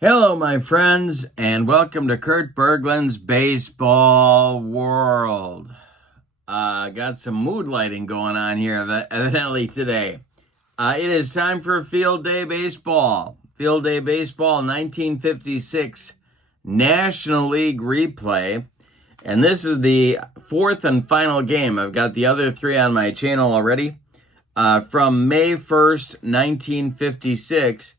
Hello, my friends, and welcome to Kurt Berglund's Baseball World. Got some mood lighting going on here, evidently, today. It is time for Field Day Baseball. Field Day Baseball 1956 National League replay. And this is the fourth and final game. I've got the other three on my channel already. From May 1st, 1956.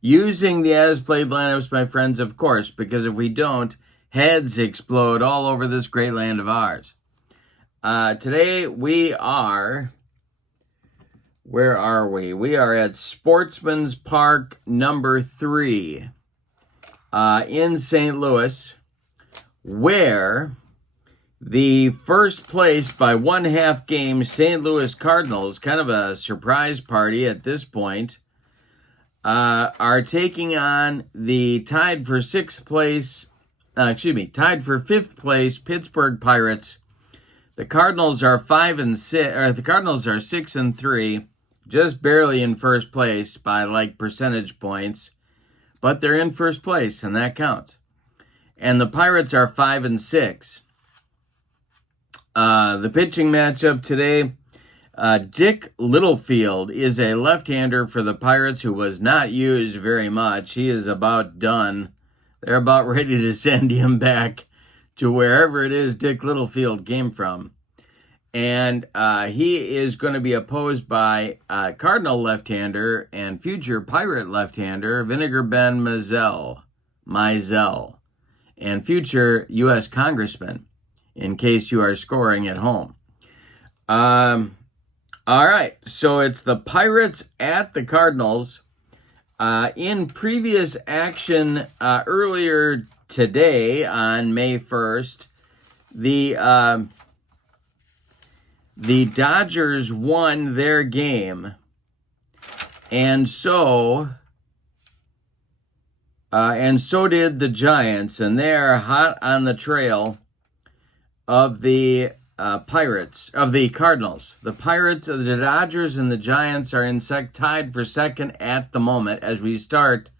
Using the as-played lineups, my friends, of course, because if we don't, heads explode all over this great land of ours. Today we are, where are we? We are at Sportsman's Park number 3 in St. Louis, where the first place by 1/2 game St. Louis Cardinals, kind of a surprise party at this point, are taking on the tied for fifth place Pittsburgh Pirates. The Cardinals are 6-3, just barely in first place by percentage points, but they're in first place, and that counts. And the Pirates are 5-6. The pitching matchup today. Dick Littlefield is a left-hander for the Pirates who was not used very much. He is about done. They're about ready to send him back to wherever it is Dick Littlefield came from. And he is going to be opposed by Cardinal left-hander and future Pirate left-hander Vinegar Ben Mizell, and future U.S. Congressman, in case you are scoring at home. All right, so it's the Pirates at the Cardinals. In previous action earlier today on May 1st, the Dodgers won their game, and so did the Giants, and they are hot on the trail of the Cardinals. The Pirates, the Dodgers, and the Giants are tied for second at the moment as we start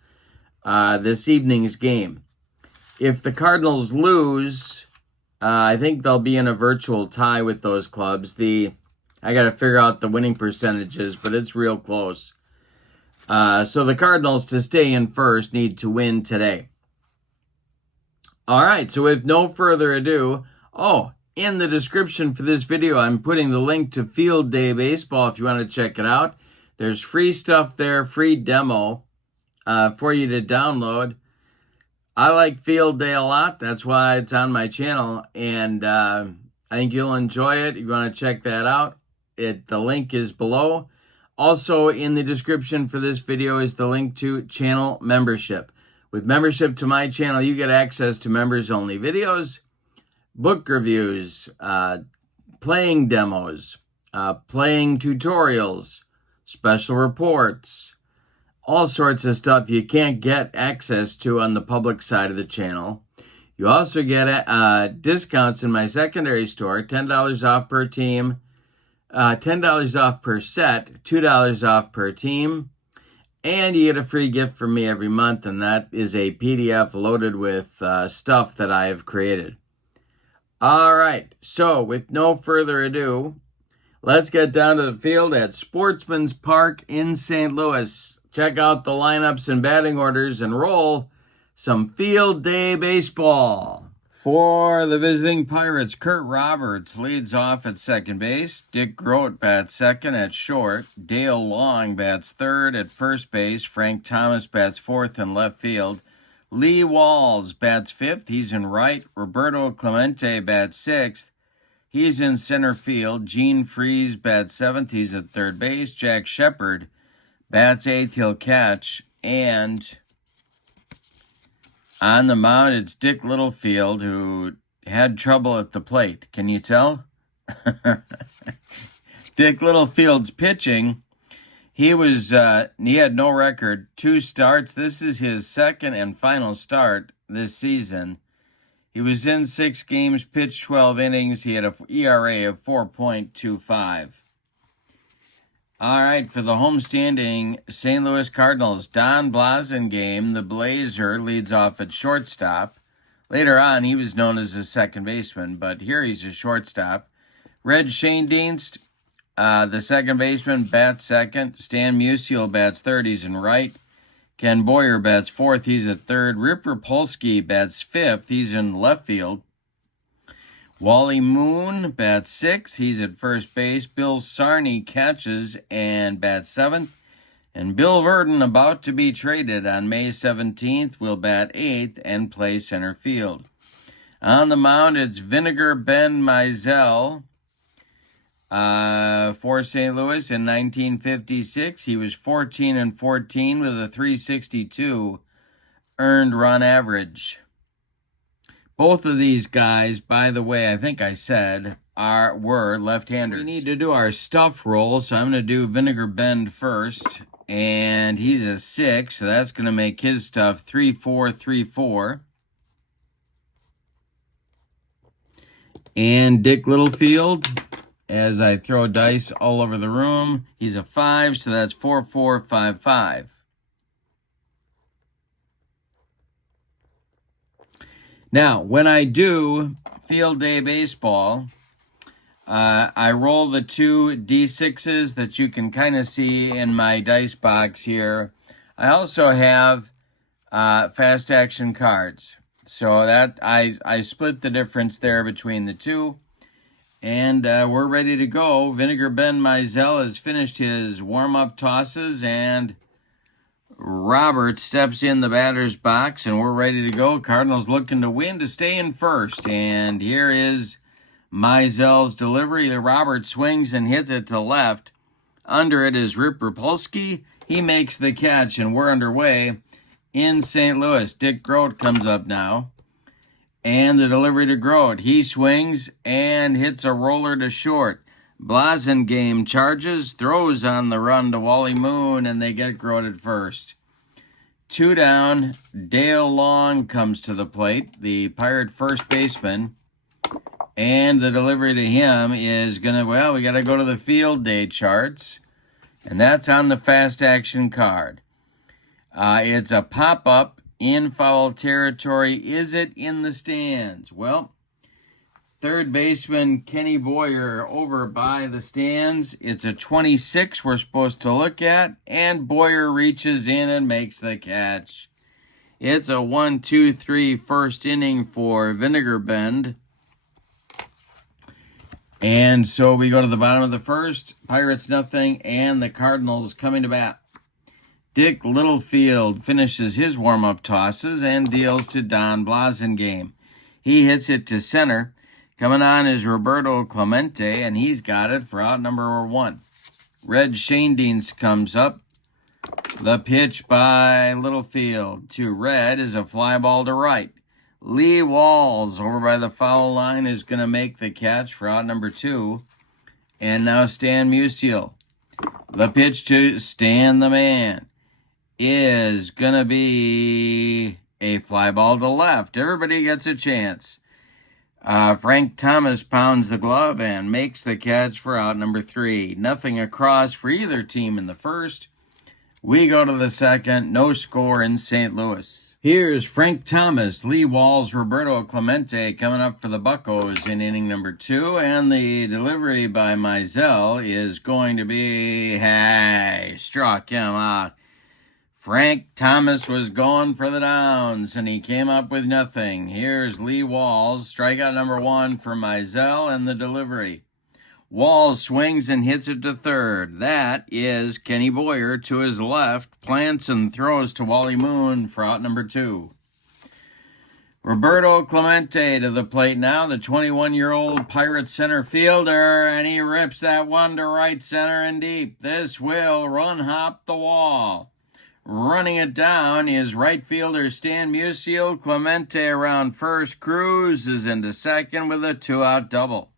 this evening's game. If the Cardinals lose, I think they'll be in a virtual tie with those clubs. I got to figure out the winning percentages, but it's real close. So the Cardinals, to stay in first, need to win today. All right, so with no further ado, in the description for this video, I'm putting the link to Field Day Baseball if you want to check it out. There's free stuff there, free demo for you to download. I like Field Day a lot. That's why it's on my channel, and I think you'll enjoy it. You want to check that out. The link is below. Also in the description for this video is the link to channel membership. With membership to my channel, you get access to members-only videos, book reviews, playing demos, playing tutorials, special reports, all sorts of stuff you can't get access to on the public side of the channel. You also get discounts in my secondary store, $10 off per team, $10 off per set, $2 off per team, and you get a free gift from me every month, and that is a PDF loaded with stuff that I have created. All right, so with no further ado, let's get down to the field at Sportsman's Park in St. Louis. Check out the lineups and batting orders and roll some Field Day Baseball. For the visiting Pirates, Kurt Roberts leads off at second base. Dick Grote bats second at short. Dale Long bats third at first base. Frank Thomas bats fourth in left field. Lee Walls bats fifth. He's in right. Roberto Clemente bats sixth. He's in center field. Gene Freese bats seventh. He's at third base. Jack Shepard bats eighth. He'll catch. And on the mound, it's Dick Littlefield, who had trouble at the plate. Can you tell? Dick Littlefield's pitching. He had no record, 2 starts. This is his second and final start this season. He was in 6 games, pitched 12 innings. He had an ERA of 4.25. All right, for the homestanding St. Louis Cardinals, Don Blasingame, the Blazer, leads off at shortstop. Later on, he was known as a second baseman, but here he's a shortstop. Red Schoendienst, the second baseman, bats second. Stan Musial bats third, he's in right. Ken Boyer bats fourth, he's at third. Rip Rapolsky bats fifth, he's in left field. Wally Moon bats sixth, he's at first base. Bill Sarney catches and bats seventh. And Bill Verdon, about to be traded on May 17th, will bat eighth and play center field. On the mound, it's Vinegar Ben Mizell for St. Louis in 1956. He was 14-14 with a .362 earned run average. Both of these guys, by the way, I think I said, were left-handers. We need to do our stuff roll, so I'm going to do Vinegar Bend first. And he's a 6, so that's going to make his stuff 3-4-3-4. And Dick Littlefield, as I throw dice all over the room, he's a 5, so that's 4-4-5-5. Now, when I do field day baseball, I roll the two D6s that you can kind of see in my dice box here. I also have fast action cards. So that I split the difference there between the two. And we're ready to go. Vinegar Ben Mizell has finished his warm-up tosses, and Robert steps in the batter's box, and we're ready to go. Cardinals looking to win to stay in first. And here is Mizell's delivery. Robert swings and hits it to left. Under it is Rip Rapolsky. He makes the catch, and we're underway in St. Louis. Dick Grote comes up now. And the delivery to Grote. He swings and hits a roller to short. Blasingame charges, throws on the run to Wally Moon, and they get Grote at first. 2 down. Dale Long comes to the plate, the Pirate first baseman. And the delivery to him is going to, well, we got to go to the field day charts. And that's on the fast action card. It's a pop-up in foul territory. Is it in the stands? Well, third baseman Kenny Boyer over by the stands. It's a 26 we're supposed to look at. And Boyer reaches in and makes the catch. It's a 1-2-3 first inning for Vinegar Bend. And so we go to the bottom of the first. Pirates nothing, and the Cardinals coming to bat. Dick Littlefield finishes his warm-up tosses and deals to Don Blasingame. He hits it to center. Coming on is Roberto Clemente, and he's got it for out number 1. Red Schoendienst comes up. The pitch by Littlefield to Red is a fly ball to right. Lee Walls over by the foul line is going to make the catch for out number 2. And now Stan Musial. The pitch to Stan the Man is going to be a fly ball to left. Everybody gets a chance. Frank Thomas pounds the glove and makes the catch for out number 3. Nothing across for either team in the first. We go to the second. No score in St. Louis. Here's Frank Thomas, Lee Walls, Roberto Clemente coming up for the Buccos in inning number 2. And the delivery by Mizell is going to be, hey, struck him out. Frank Thomas was going for the downs, and he came up with nothing. Here's Lee Walls, strikeout number 1 for Mizell, and the delivery. Walls swings and hits it to third. That is Kenny Boyer to his left. Plants and throws to Wally Moon for out number 2. Roberto Clemente to the plate now, the 21-year-old Pirate center fielder, and he rips that one to right center and deep. This will run hop the wall. Running it down is right fielder Stan Musial. Clemente around first, cruises into second with a 2-out double.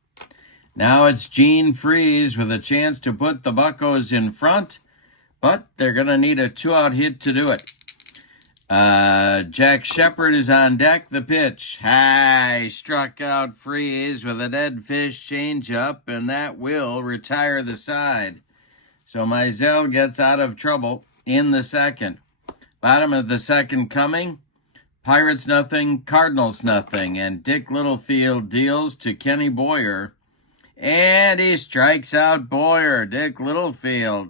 Now it's Gene Freeze with a chance to put the Buccos in front, but they're going to need a 2-out hit to do it. Jack Shepard is on deck. The pitch. High, struck out Freeze with a dead fish changeup, and that will retire the side. So Mizell gets out of trouble in the second. Bottom of the second coming. Pirates nothing, Cardinals nothing. And Dick Littlefield deals to Kenny Boyer. And he strikes out Boyer. Dick Littlefield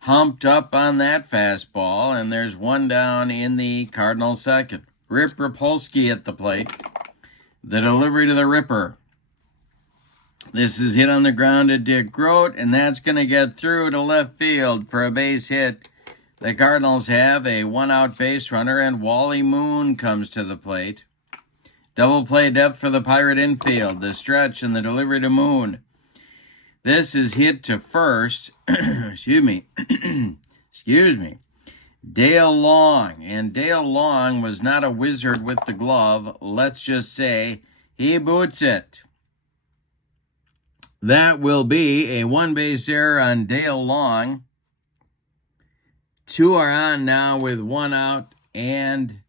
humped up on that fastball. And there's one down in the Cardinals second. Rip Rapolsky at the plate. The delivery to the Ripper. This is hit on the ground to Dick Grote, and that's going to get through to left field for a base hit. The Cardinals have a one-out base runner, and Wally Moon comes to the plate. Double play depth for the Pirate infield. The stretch and the delivery to Moon. This is hit to first. Excuse me. Excuse me. Dale Long. And Dale Long was not a wizard with the glove. Let's just say he boots it. That will be a one-base error on Dale Long. Two are on now with one out, and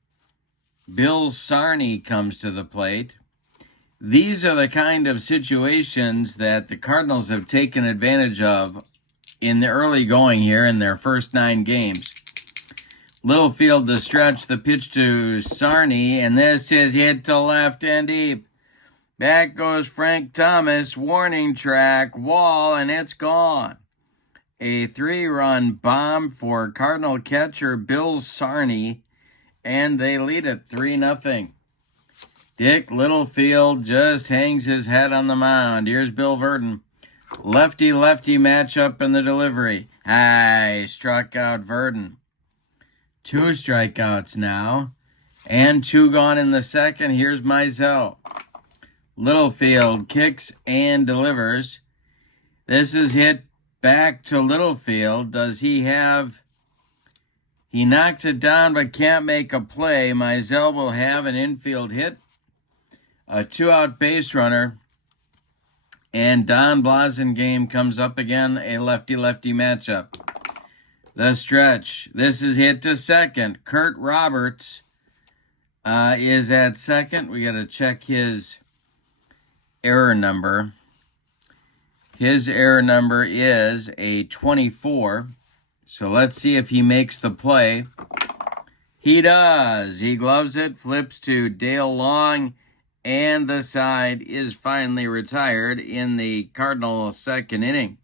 Bill Sarney comes to the plate. These are the kind of situations that the Cardinals have taken advantage of in the early going here in their first 9 games. Littlefield to stretch, the pitch to Sarney, and this is hit to left and deep. Back goes Frank Thomas, warning track, wall, and it's gone. A 3-run bomb for Cardinal catcher Bill Sarney, and they lead it 3-0. Dick Littlefield just hangs his head on the mound. Here's Bill Verdon. Lefty-lefty matchup in the delivery. High, struck out Verdon. 2 strikeouts now, and 2 gone in the second. Here's Mizell. Littlefield kicks and delivers. This is hit back to Littlefield. Does he have... He knocks it down but can't make a play. Mizell will have an infield hit. A 2-out base runner. And Don Blasingame comes up again. A lefty-lefty matchup. The stretch. This is hit to second. Kurt Roberts is at second. We got to check his error number. His error number is a 24. So let's see if he makes the play. He does. He gloves it, flips to Dale Long, and the side is finally retired in the Cardinals' second inning.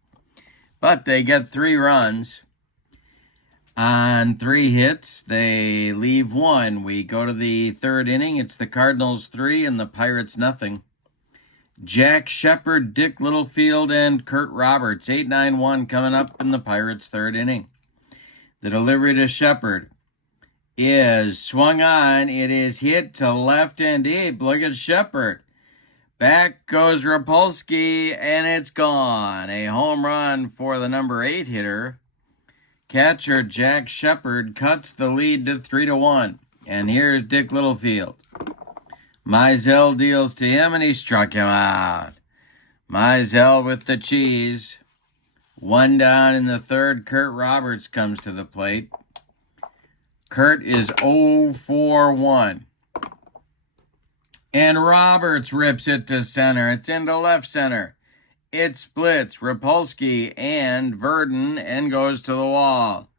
But they get 3 runs on 3 hits. They leave 1. We go to the third inning. It's the Cardinals 3 and the Pirates nothing. Jack Shepard, Dick Littlefield, and Kurt Roberts. 8-9-1 coming up in the Pirates' third inning. The delivery to Shepard is swung on. It is hit to left and deep. Look at Shepard. Back goes Rapolsky, and it's gone. A home run for the number 8 hitter. Catcher Jack Shepard cuts the lead to 3-1. And here's Dick Littlefield. Mizell deals to him, and he struck him out. Mizell with the cheese. 1 down in the third. Kurt Roberts comes to the plate. Kurt is 0-for-1. And Roberts rips it to center. It's into left center. It splits Rapolsky and Verdon and goes to the wall.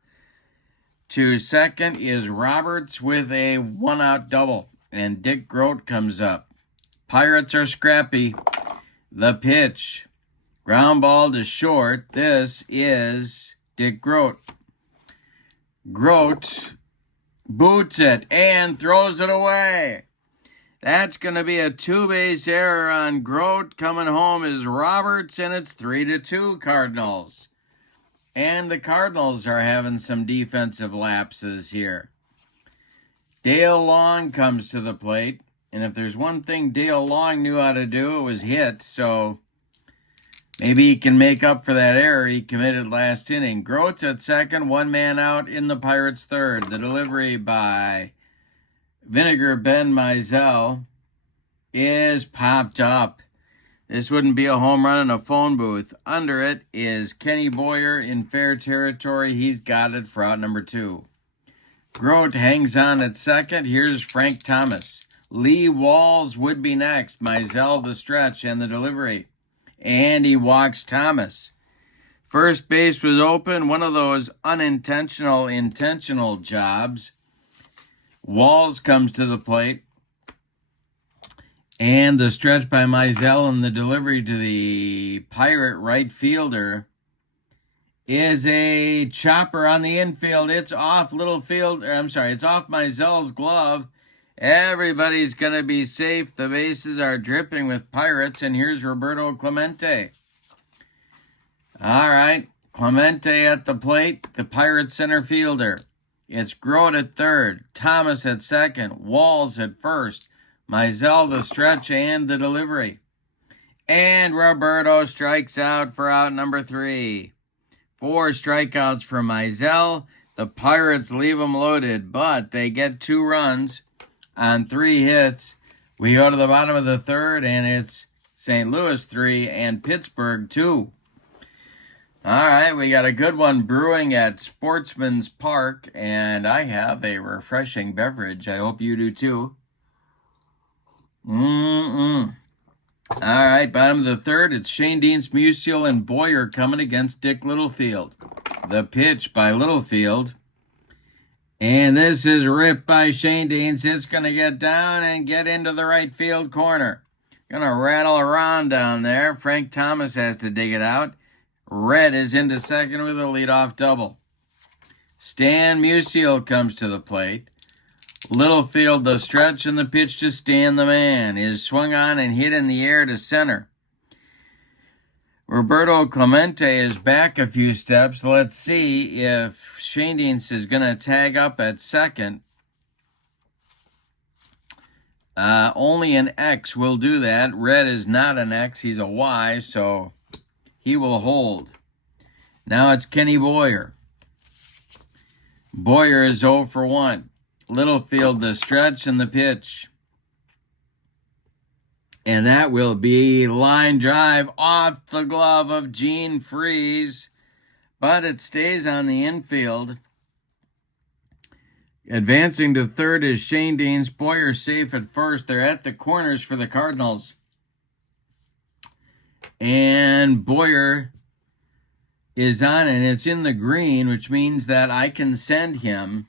To second is Roberts with a 1-out double. And Dick Grote comes up. Pirates are scrappy. The pitch. Ground ball to short. This is Dick Grote. Grote boots it and throws it away. That's going to be a 2-base error on Grote. Coming home is Roberts, and it's 3-2 Cardinals. And the Cardinals are having some defensive lapses here. Dale Long comes to the plate, and if there's one thing Dale Long knew how to do, it was hit, so maybe he can make up for that error he committed last inning. Grote's at second, 1 man out in the Pirates' third. The delivery by Vinegar Ben Mizell is popped up. This wouldn't be a home run in a phone booth. Under it is Kenny Boyer in fair territory. He's got it for out number 2. Grote hangs on at second. Here's Frank Thomas. Lee Walls would be next. Mizell the stretch and the delivery. And he walks Thomas. First base was open, one of those unintentional, intentional jobs. Walls comes to the plate. And the stretch by Mizell and the delivery to the Pirate right fielder is a chopper on the infield. It's off it's off Mizell's glove. Everybody's going to be safe. The bases are dripping with Pirates, and here's Roberto Clemente. All right, Clemente at the plate, the Pirates center fielder. It's Grote at third, Thomas at second, Walls at first, Mizell the stretch and the delivery. And Roberto strikes out for out number 3. 4 strikeouts for Mizell. The Pirates leave them loaded, but they get 2 runs on 3 hits. We go to the bottom of the third, and it's St. Louis 3 and Pittsburgh 2. All right, we got a good one brewing at Sportsman's Park, and I have a refreshing beverage. I hope you do too. All right, bottom of the third, it's Shane Deans, Musial, and Boyer coming against Dick Littlefield. The pitch by Littlefield. And this is ripped by Shane Deans. It's going to get down and get into the right field corner. Going to rattle around down there. Frank Thomas has to dig it out. Red is into second with a leadoff double. Stan Musial comes to the plate. Littlefield the stretch, and the pitch to Stan the man is swung on and hit in the air to center. Roberto Clemente is back a few steps. Let's see if Shane Deans is going to tag up at second. Only an X will do that. Red is not an X. He's a Y, so he will hold. Now it's Kenny Boyer. Boyer is 0 for 1. Littlefield the stretch and the pitch. And that will be line drive off the glove of Gene Freese. But it stays on the infield. Advancing to third is Shane Deans. Boyer safe at first. They're at the corners for the Cardinals. And Boyer is on, and it's in the green, which means that I can send him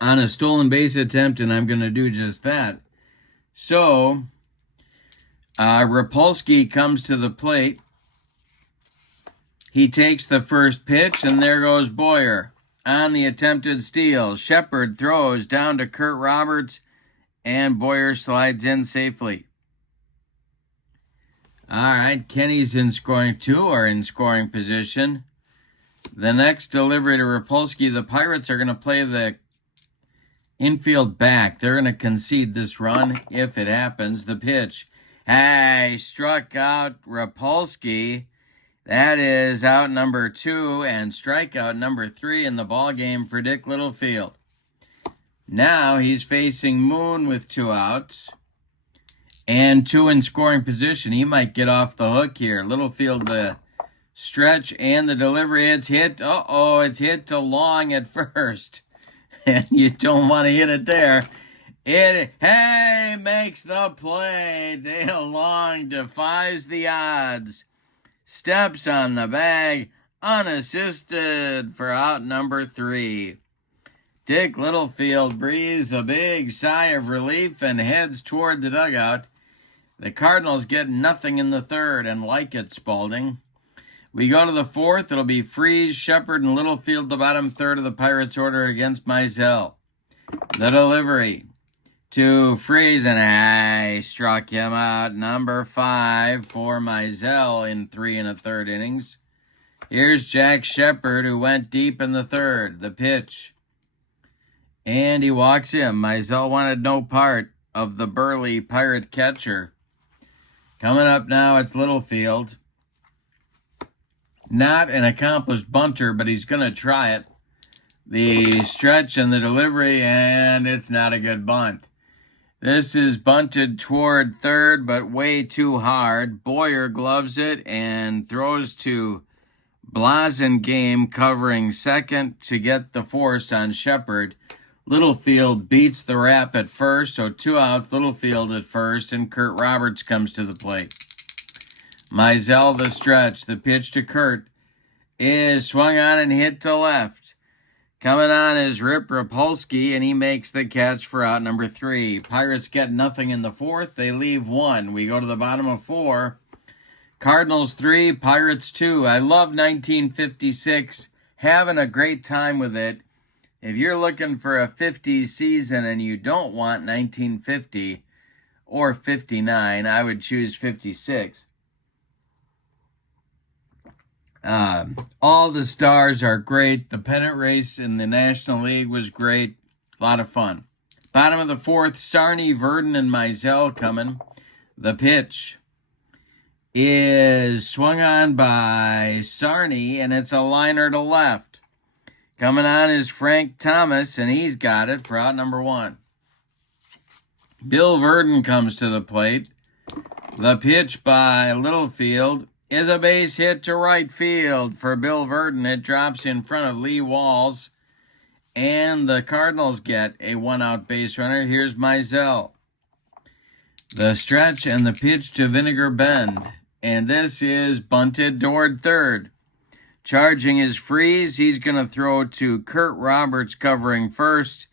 on a stolen base attempt, and I'm going to do just that. So, Rapolsky comes to the plate. He takes the first pitch, and there goes Boyer on the attempted steal. Shepard throws down to Kurt Roberts, and Boyer slides in safely. All right, Kenny's in scoring. 2 are in scoring position. The next delivery to Rapolsky, the Pirates are going to play the infield back. They're going to concede this run if it happens. The pitch. Hey, struck out Rapolsky. That is out number 2 and strikeout number 3 in the ball game for Dick Littlefield. Now he's facing Moon with 2 outs. And 2 in scoring position. He might get off the hook here. Littlefield the stretch and the delivery. It's hit. It's hit to Long at first. And you don't want to hit it there. Makes the play. Dale Long defies the odds. Steps on the bag. Unassisted for out number 3. Dick Littlefield breathes a big sigh of relief and heads toward the dugout. The Cardinals get nothing in the third and like it, Spalding. We go to the fourth. It'll be Freese, Shepard, and Littlefield, the bottom third of the Pirates' order against Mizell. The delivery to Freese, and struck him out. Number 5 for Mizell in 3 1/3 innings. Here's Jack Shepard, who went deep in the third. The pitch. And he walks him. Mizell wanted no part of the burly Pirate catcher. Coming up now, it's Littlefield. Not an accomplished bunter, but he's going to try it. The stretch and the delivery, and it's not a good bunt. This is bunted toward third, but way too hard. Boyer gloves it and throws to Blasingame covering second to get the force on Shepard. Littlefield beats the wrap at first, so 2 outs, Littlefield at first, and Kurt Roberts comes to the plate. Mizell the stretch. The pitch to Kurt is swung on and hit to left. Coming on is Rip Rapolsky, and he makes the catch for out number 3. Pirates get nothing in the 4th. They leave 1. We go to the bottom of 4. Cardinals 3, Pirates 2. I love 1956. Having a great time with it. If you're looking for a 50s season and you don't want 1950 or 59, I would choose 56. All the stars are great. The pennant race in the National League was great. A lot of fun. Bottom of the 4th, Sarney, Verdon, and Mizell coming. The pitch is swung on by Sarney, and it's a liner to left. Coming on is Frank Thomas, and he's got it for out number 1. Bill Verdon comes to the plate. The pitch by Littlefield is a base hit to right field for Bill Verdon. It drops in front of Lee Walls, and the Cardinals get a 1-out base runner. Here's Mizell. The stretch and the pitch to Vinegar Bend, and this is bunted toward third. Charging is Freeze. He's going to throw to Kurt Roberts covering first,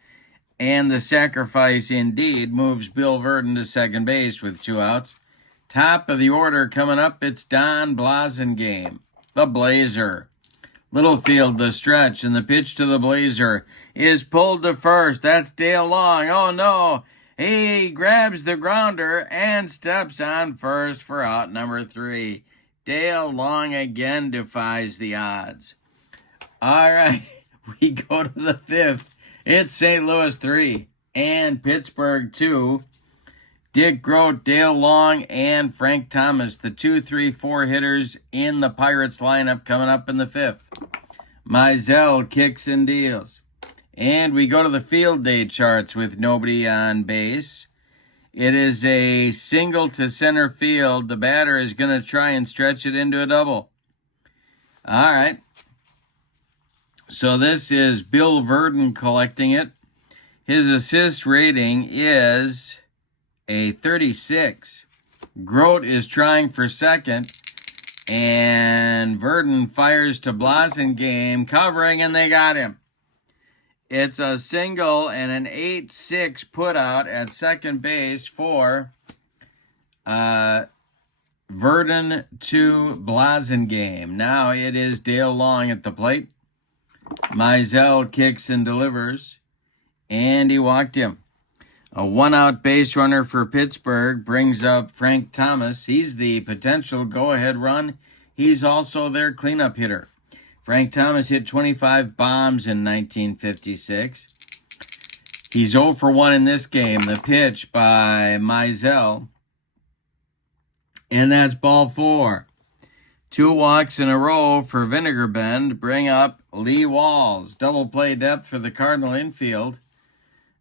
and the sacrifice indeed moves Bill Verdon to second base with 2 outs. Top of the order coming up, it's Don Blasingame, the Blazer. Littlefield, the stretch, and the pitch to the Blazer is pulled to first. That's Dale Long. Oh, no. He grabs the grounder and steps on first for out number 3. Dale Long again defies the odds. All right, we go to the 5th. It's St. Louis 3 and Pittsburgh 2. Dick Grote, Dale Long, and Frank Thomas, the 2, 3, 4 hitters in the Pirates lineup coming up in the 5th. Mizell kicks and deals. And we go to the field day charts with nobody on base. It is a single to center field. The batter is going to try and stretch it into a double. All right. So this is Bill Verdon collecting it. His assist rating is a 36. Grote is trying for second, and Verdon fires to Blasingame, covering, and they got him. It's a single and an 8-6 putout at second base for Verdon to Blasingame. Now it is Dale Long at the plate. Mizell kicks and delivers, and he walked him. A 1-out base runner for Pittsburgh brings up Frank Thomas. He's the potential go-ahead run. He's also their cleanup hitter. Frank Thomas hit 25 bombs in 1956. He's 0 for 1 in this game. The pitch by Mizell, and that's ball 4. 2 walks in a row for Vinegar Bend bring up Lee Walls. Double play depth for the Cardinal infield.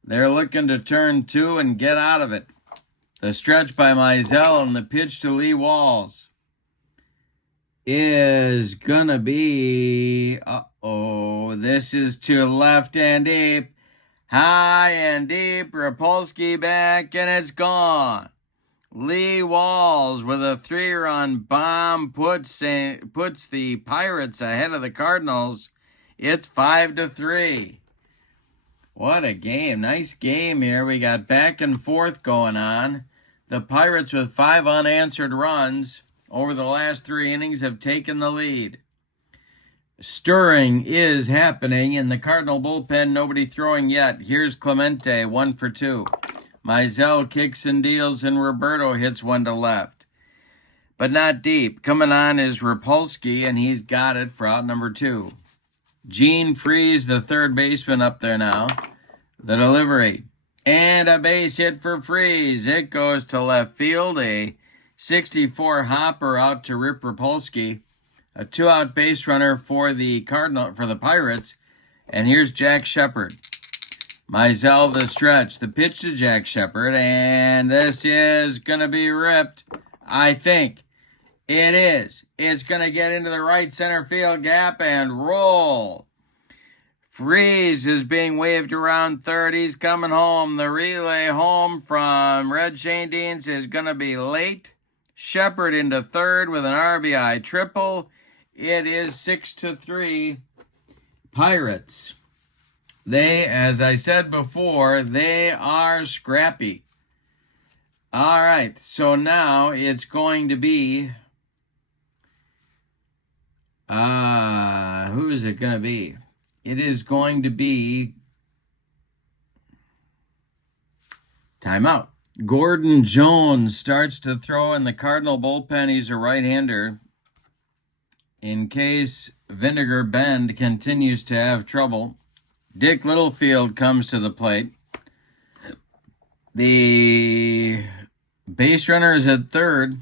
They're looking to turn 2 and get out of it. The stretch by Mizell and the pitch to Lee Walls is gonna be, this is to left and deep. High and deep, Rapolsky back, and it's gone. Lee Walls with a 3-run bomb puts the Pirates ahead of the Cardinals. It's 5-3. What a game. Nice game here. We got back and forth going on. The Pirates with 5 unanswered runs over the last 3 innings have taken the lead. Stirring is happening in the Cardinal bullpen. Nobody throwing yet. Here's Clemente, 1 for 2. Mizell kicks and deals, and Roberto hits 1 to left. But not deep. Coming on is Rapolsky, and he's got it for out number 2. Gene Freeze, the third baseman, up there now. The delivery. And a base hit for Freeze. It goes to left field. A 64 hopper out to Rip Rapolsky. A 2-out base runner for the Pirates. And here's Jack Shepard. Mizell the stretch. The pitch to Jack Shepard. And this is going to be ripped. I think it is. It's going to get into the right center field gap and roll. Freeze is being waved around third. He's coming home. The relay home from Red Shandings is going to be late. Shepard into third with an RBI triple. It is 6-3 Pirates. They, as I said before, they are scrappy. All right, so now it's going to be, who is it going to be? It is going to be timeout. Gordon Jones starts to throw in the Cardinal bullpen. He's a right-hander. In case Vinegar Bend continues to have trouble, Dick Littlefield comes to the plate. The base runner is at third.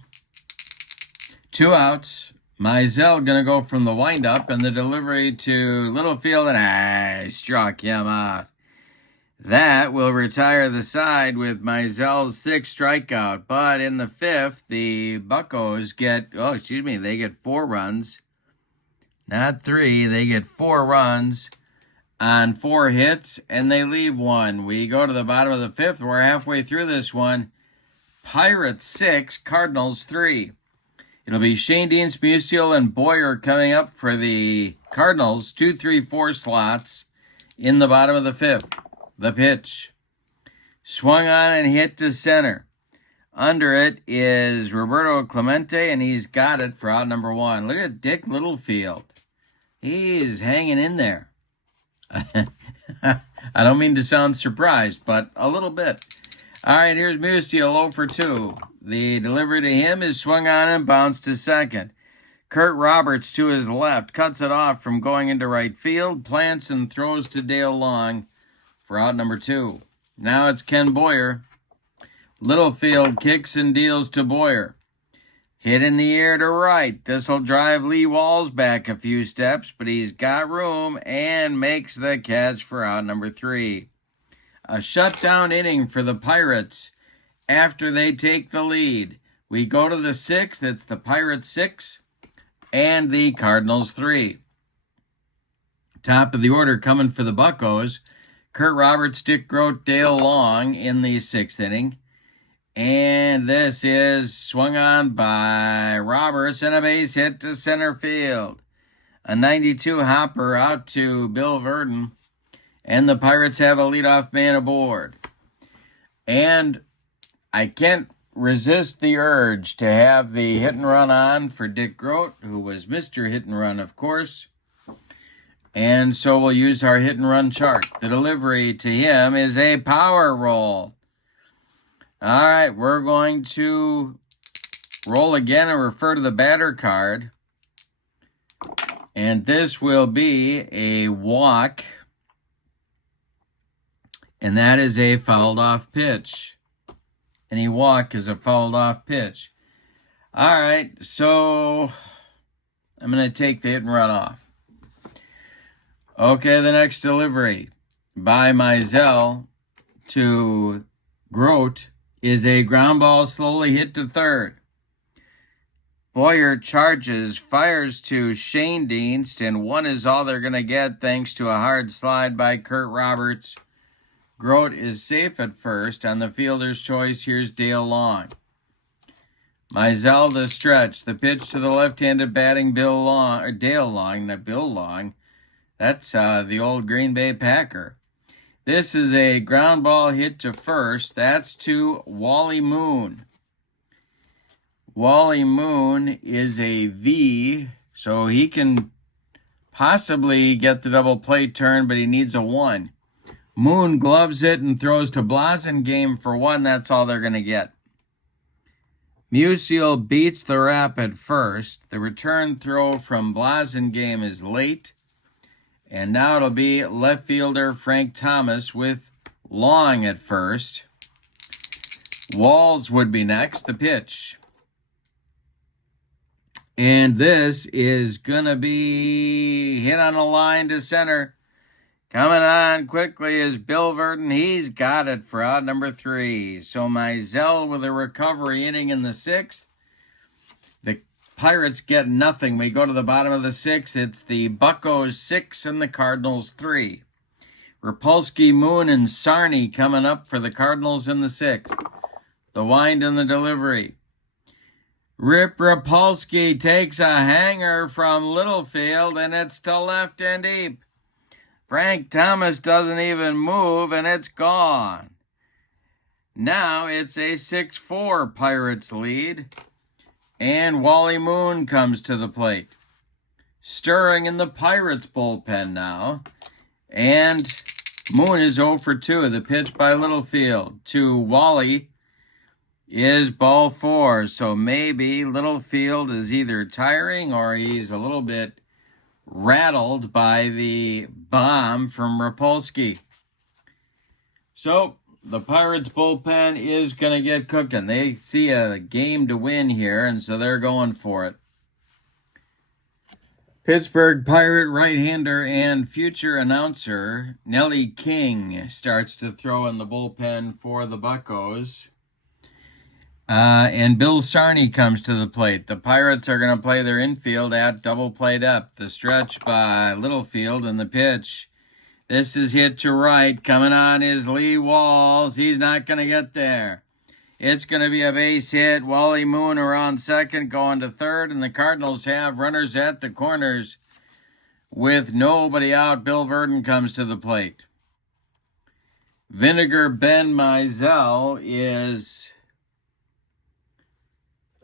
2 outs. Mizell going to go from the windup, and the delivery to Littlefield, and I struck him out. That will retire the side with Mizell's 6th strikeout. But in the 5th, the Buccos get, they get 4 runs. Not 3, they get 4 runs on 4 hits, and they leave 1. We go to the bottom of the 5th. We're halfway through this one. Pirates 6, Cardinals 3. It'll be Shane Deans, Mizell, and Boyer coming up for the Cardinals. 2, 3, 4 slots in the bottom of the 5th. The pitch. Swung on and hit to center. Under it is Roberto Clemente, and he's got it for out number 1. Look at Dick Littlefield. He's hanging in there. I don't mean to sound surprised, but a little bit. All right, here's Mizell, 0 for 2. The delivery to him is swung on and bounced to second. Kurt Roberts to his left cuts it off from going into right field, plants and throws to Dale Long for out number 2. Now it's Ken Boyer. Littlefield kicks and deals to Boyer. Hit in the air to right. This will drive Lee Walls back a few steps, but he's got room and makes the catch for out number 3. A shutdown inning for the Pirates after they take the lead. We go to the 6th. It's the Pirates 6 and the Cardinals 3. Top of the order coming for the Buccos. Kurt Roberts, Dick Groat, Dale Long in the 6th inning. And this is swung on by Roberts and a base hit to center field. A 92 hopper out to Bill Verdon. And the Pirates have a leadoff man aboard. And I can't resist the urge to have the hit and run on for Dick Groat, who was Mr. Hit and Run, of course. And so we'll use our hit and run chart. The delivery to him is a power roll. All right, we're going to roll again and refer to the batter card. And this will be a walk. And that is a fouled off pitch. Any walk is a fouled off pitch. All right, so I'm going to take the hit and run off. Okay, the next delivery by Mizell to Groat is a ground ball slowly hit to third. Boyer charges, fires to Shane Deans, and 1 is all they're going to get thanks to a hard slide by Kurt Roberts. Groat is safe at first. On the fielder's choice, here's Dale Long. Mizell the stretch. The pitch to the left-handed batting Dale Long, not Bill Long. That's the old Green Bay Packer. This is a ground ball hit to first. That's to Wally Moon. Wally Moon is a V, so he can possibly get the double play turn, but he needs a 1. Moon gloves it and throws to Blasingame for 1. That's all they're going to get. Mizell beats the rap at first. The return throw from Blasingame is late. And now it'll be left fielder Frank Thomas with Long at first. Walls would be next, the pitch. And this is going to be hit on a line to center. Coming on quickly is Bill Verdon. He's got it for out number 3. So Mizell with a recovery inning in the 6th. The Pirates get nothing. We go to the bottom of the 6th. It's the Buccos 6 and the Cardinals 3. Rapolsky, Moon, and Sarney coming up for the Cardinals in the 6th. The wind and the delivery. Rip Rapolsky takes a hanger from Littlefield, and it's to left and deep. Frank Thomas doesn't even move, and it's gone. Now it's a 6-4 Pirates lead, and Wally Moon comes to the plate. Stirring in the Pirates bullpen now, and Moon is 0 for 2. The pitch by Littlefield to Wally is ball 4. So maybe Littlefield is either tiring or he's a little bit rattled by the bomb from Rapolsky. So the Pirates bullpen is going to get cooking. They see a game to win here, and so they're going for it. Pittsburgh Pirate right-hander and future announcer Nellie King starts to throw in the bullpen for the Buccos. And Bill Sarney comes to the plate. The Pirates are going to play their infield at double play depth. The stretch by Littlefield and the pitch. This is hit to right. Coming on is Lee Walls. He's not going to get there. It's going to be a base hit. Wally Moon around second, going to third, and the Cardinals have runners at the corners. With nobody out, Bill Verdon comes to the plate. Vinegar Ben Mizell is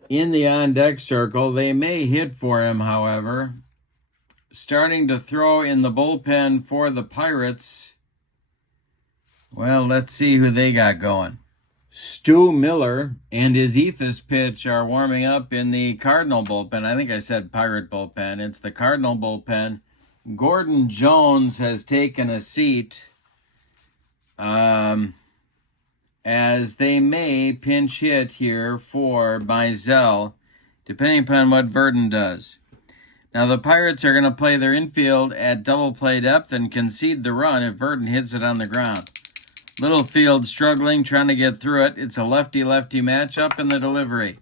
in the on-deck circle. They may hit for him, however. Starting to throw in the bullpen for the Pirates. Well, let's see who they got going. Stu Miller and his Ephus pitch are warming up in the Cardinal bullpen. I think I said Pirate bullpen. It's the Cardinal bullpen. Gordon Jones has taken a seat as they may pinch hit here for Mizell, depending upon what Verdon does. Now, the Pirates are going to play their infield at double play depth and concede the run if Verdon hits it on the ground. Littlefield struggling, trying to get through it. It's a lefty-lefty matchup, in the delivery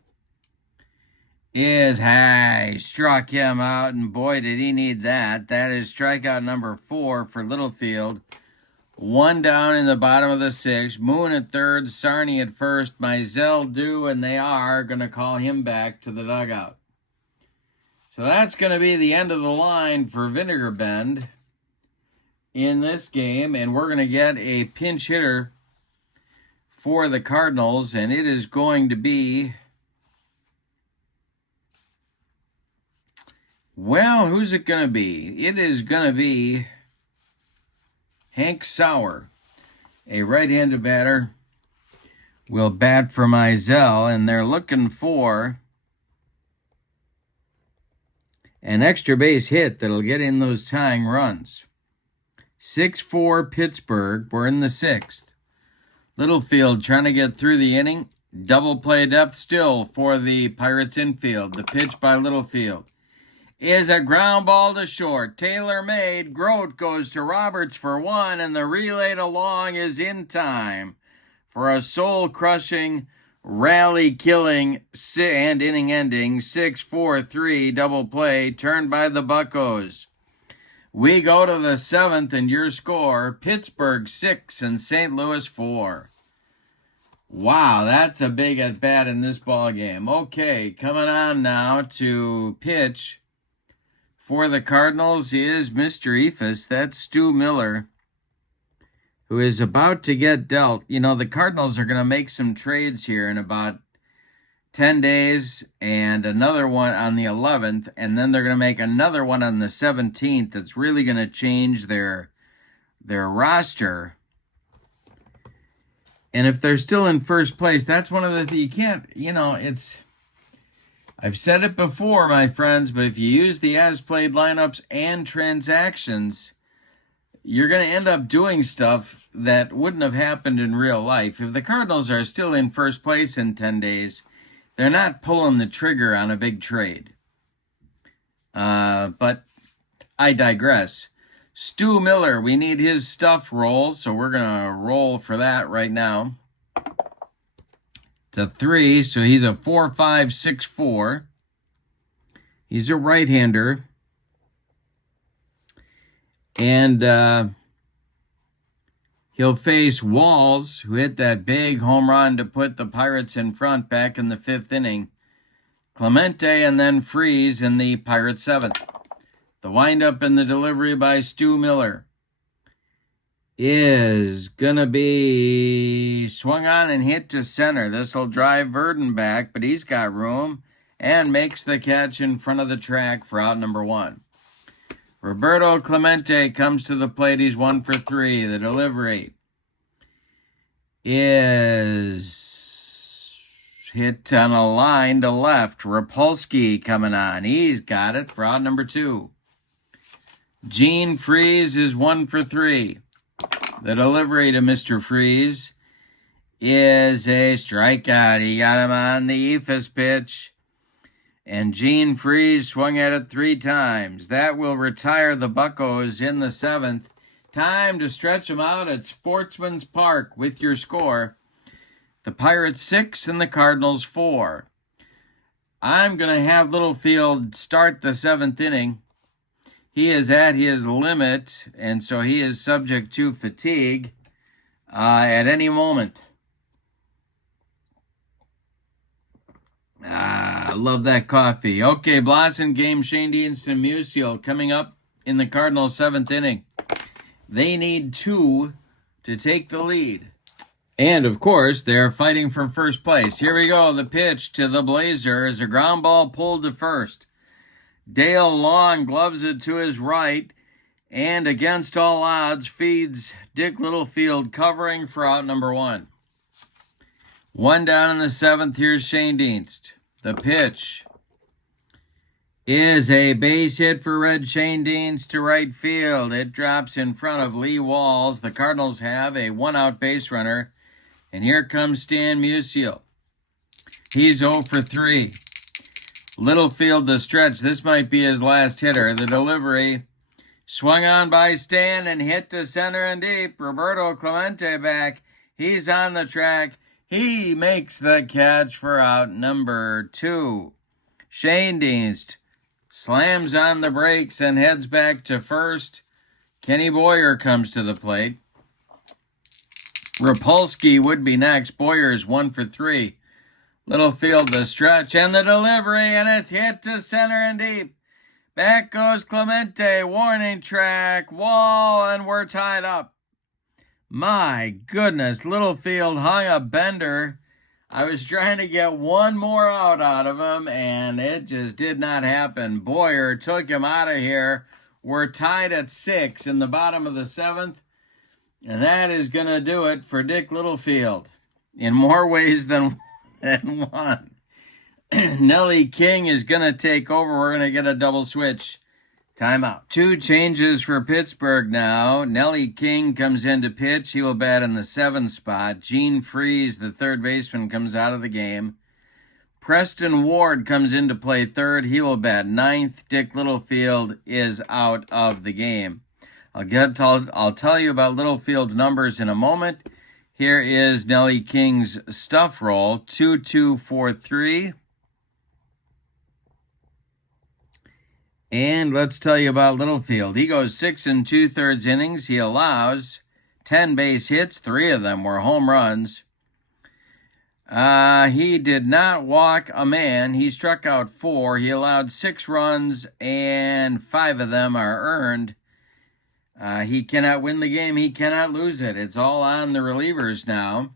is high. Struck him out, and boy, did he need that. That is strikeout number 4 for Littlefield. One down in the bottom of the 6th. Moon at third, Sarney at first. Mizell due, and they are going to call him back to the dugout. So that's going to be the end of the line for Vinegar Bend in this game, and we're going to get a pinch hitter for the Cardinals, and it is going to be, well, who's it going to be? It is going to be Hank Sauer, a right-handed batter, will bat for Mizell, and they're looking for an extra base hit that'll get in those tying runs. 6-4 Pittsburgh. We're in the 6th. Littlefield trying to get through the inning. Double play depth still for the Pirates infield. The pitch by Littlefield is a ground ball to short. Taylor made. Grote goes to Roberts for 1, and the relay to Long is in time for a soul-crushing, rally-killing, and inning-ending 6-4-3 double play turned by the Buccos. We go to the 7th, and your score, Pittsburgh 6 and St. Louis 4. Wow, that's a big at-bat in this ball game. Okay, coming on now to pitch for the Cardinals is Mr. Ephus. That's Stu Miller, who is about to get dealt. You know, the Cardinals are going to make some trades here in about 10 days, and another one on the 11th, and then they're going to make another one on the 17th that's really going to change their roster. And if they're still in first place, that's one of the things you can't, I've said it before, my friends, but if you use the as-played lineups and transactions, you're going to end up doing stuff that wouldn't have happened in real life. If the Cardinals are still in first place in 10 days, they're not pulling the trigger on a big trade. But I digress. Stu Miller, we need his stuff roll, so we're going to roll for that right now. It's a 3, so he's a 4-5-6-4. He's a right-hander. And he'll face Walls, who hit that big home run to put the Pirates in front back in the 5th inning. Clemente, and then Freeze in the Pirates 7th. The windup and the delivery by Stu Miller is going to be swung on and hit to center. This will drive Verdon back, but he's got room and makes the catch in front of the track for out number 1. Roberto Clemente comes to the plate. He's 1 for 3. The delivery is hit on a line to left. Rapolsky coming on. He's got it for out number 2. Gene Freeze is 1 for 3. The delivery to Mr. Freeze is a strikeout. He got him on the eephus pitch, and Gene Freeze swung at it 3 times. That will retire the Buccos in the 7th. Time to stretch them out at Sportsman's Park with your score. The Pirates 6 and the Cardinals 4. I'm going to have Littlefield start the 7th inning. He is at his limit, and so he is subject to fatigue at any moment. I love that coffee. Okay, Blossom game, Shane Deanston, Mizell coming up in the Cardinals' 7th inning. They need 2 to take the lead. And, of course, they're fighting for first place. Here we go. The pitch to the Blazer is a ground ball pulled to first. Dale Long gloves it to his right, and against all odds feeds Dick Littlefield covering for out number 1. 1 down in the 7th. Here's Shane Deanston. The pitch is a base hit for Red Shane Deanston to right field. It drops in front of Lee Walls. The Cardinals have a 1-out base runner, and here comes Stan Musial. He's 0 for 3. Littlefield the stretch. This might be his last hitter. The delivery swung on by Stan and hit to center and deep. Roberto Clemente back. He's on the track. He makes the catch for out number 2. Shane Deanston slams on the brakes and heads back to first. Kenny Boyer comes to the plate. Rapolsky would be next. Boyer's 1 for 3. Littlefield the stretch and the delivery, and it's hit to center and deep. Back goes Clemente, warning track, wall, and we're tied up. My goodness, Littlefield hung a bender. I was trying to get one more out of him, and it just did not happen. Boyer took him out of here. We're tied at 6 in the bottom of the 7th, and that is going to do it for Dick Littlefield in more ways than one. Nellie King is going to take over. We're going to get a double switch. Timeout. 2 changes for Pittsburgh now. Nellie King comes in to pitch. He will bat in the 7th spot. Gene Freeze, the third baseman, comes out of the game. Preston Ward comes in to play third. He will bat 9th. Dick Littlefield is out of the game. I'll tell you about Littlefield's numbers in a moment. Here is Nellie King's stuff roll, 2-2-4-3. And let's tell you about Littlefield. He goes 6 2/3 innings. He allows 10 base hits. 3 of them were home runs. He did not walk a man. He struck out 4. He allowed 6 runs, and 5 of them are earned. He cannot win the game. He cannot lose it. It's all on the relievers now.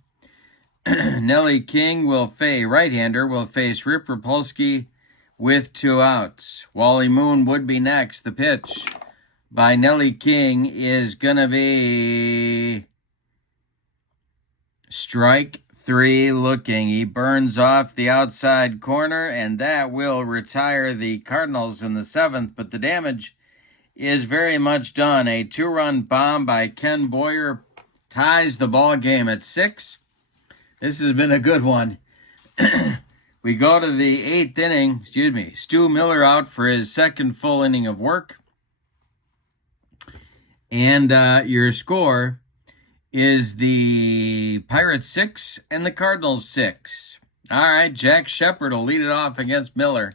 Nellie King right-hander, will face Rip Rapolsky with 2 outs. Wally Moon would be next. The pitch by Nellie King is going to be strike 3 looking. He burns off the outside corner, and that will retire the Cardinals in the 7th, but the damage is very much done. A 2-run bomb by Ken Boyer ties the ball game at 6. This has been a good one. We go to the 8th inning. Stu Miller out for his 2nd full inning of work. And your score is the Pirates 6 and the Cardinals 6. All right, Jack Shepard will lead it off against Miller.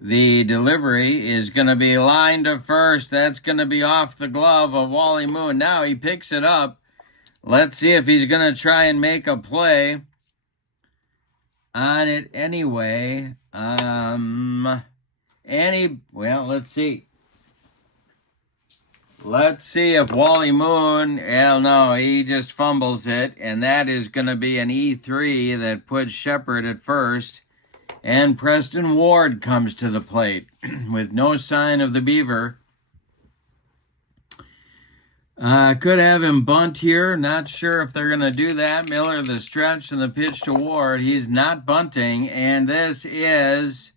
The delivery is going to be line to first. That's going to be off the glove of Wally Moon. Now he picks it up. Let's see if he's going to try and make a play on it anyway. Let's see. Let's see if Wally Moon, no, he just fumbles it, and that is going to be an E3 that puts Shepard at first, and Preston Ward comes to the plate with no sign of the Beaver. Could have him bunt here. Not sure if they're going to do that. Miller, the stretch and the pitch to Ward. He's not bunting, and this is